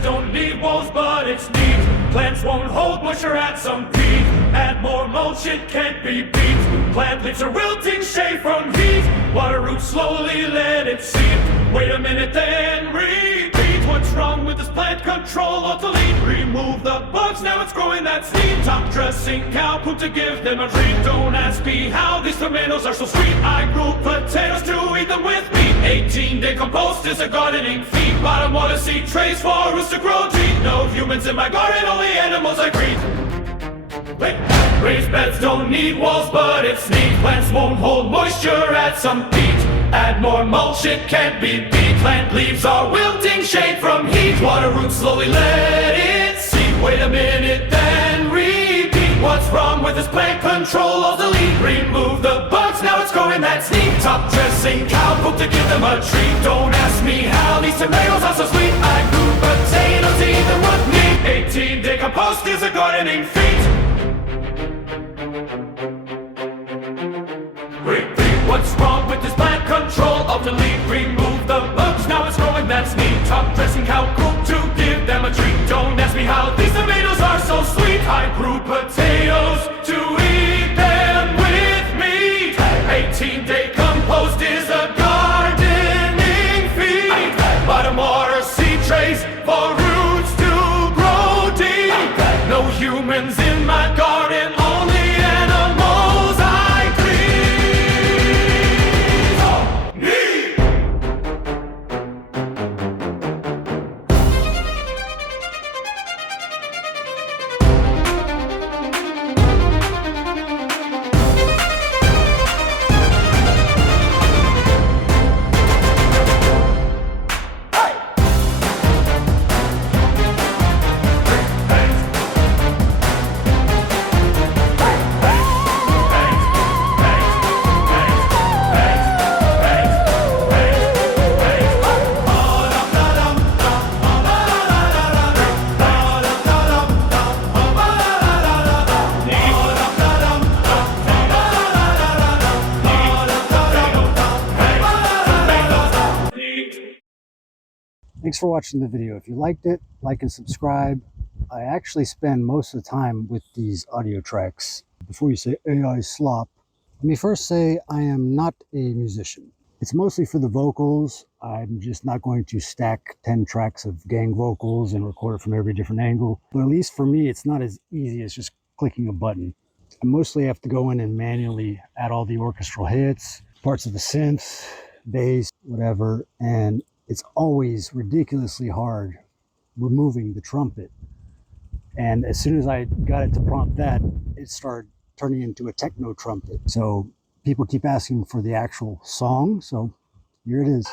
beds don't need walls, but it's neat. Plants won't hold moisture at some peak. Add more mulch, it can't be beat. Plant leaves are wilting, shade from heat. Water roots slowly let it seep. Wait a minute, then repeat. What's wrong with this plant? Control, Alt Delete. Remove the bugs, now it's growing, that's neat. Top dressing cow poop to give them a treat. Don't ask me how these tomatoes are so sweet. I grew potatoes to eat them with meat. 18-day compost is a gardening feat. Bottom water seed trays for roots to grow deep. No humans in my garden, only animals I greet. Raised beds don't need walls, but it's neat. Plants won't hold moisture at some peak. Add more mulch, it can't be beat. Plant leaves are wilting, shade from heat. Water roots slowly let it seep. Wait a minute, then repeat. What's wrong with this plant? Control, Alt Delete. Remove the bugs, now it's growing, that's neat. Top dressing cow poop to give them a treat. Don't ask me how these tomatoes are so sweet. I grew potatoes to eat them with meat. 18-day compost is a gardening feat. What's wrong with this plant? Control, Alt Delete. Remove the bugs, now it's growing, that's neat. Top dressing cow poop to give them a treat. Don't ask me how these tomatoes are so sweet. I grew potatoes to eat them with meat. 18-day compost is a gardening feat. Bottom water seed trays for roots to grow deep. No humans in my garden, only animals I greet. Thanks for watching the video. If you liked it, like and subscribe. I actually spend most of the time with these audio tracks. Before you say AI slop, let me first say I am not a musician. It's mostly for the vocals. I'm just not going to stack 10 tracks of gang vocals and record it from every different angle. But at least for me, it's not as easy as just clicking a button. I mostly have to go in and manually add all the orchestral hits, parts of the synths, bass, whatever, and it's always ridiculously hard removing the trumpet. And as soon as I got it to prompt that, it started turning into a techno trumpet. So people keep asking for the actual song, so here it is.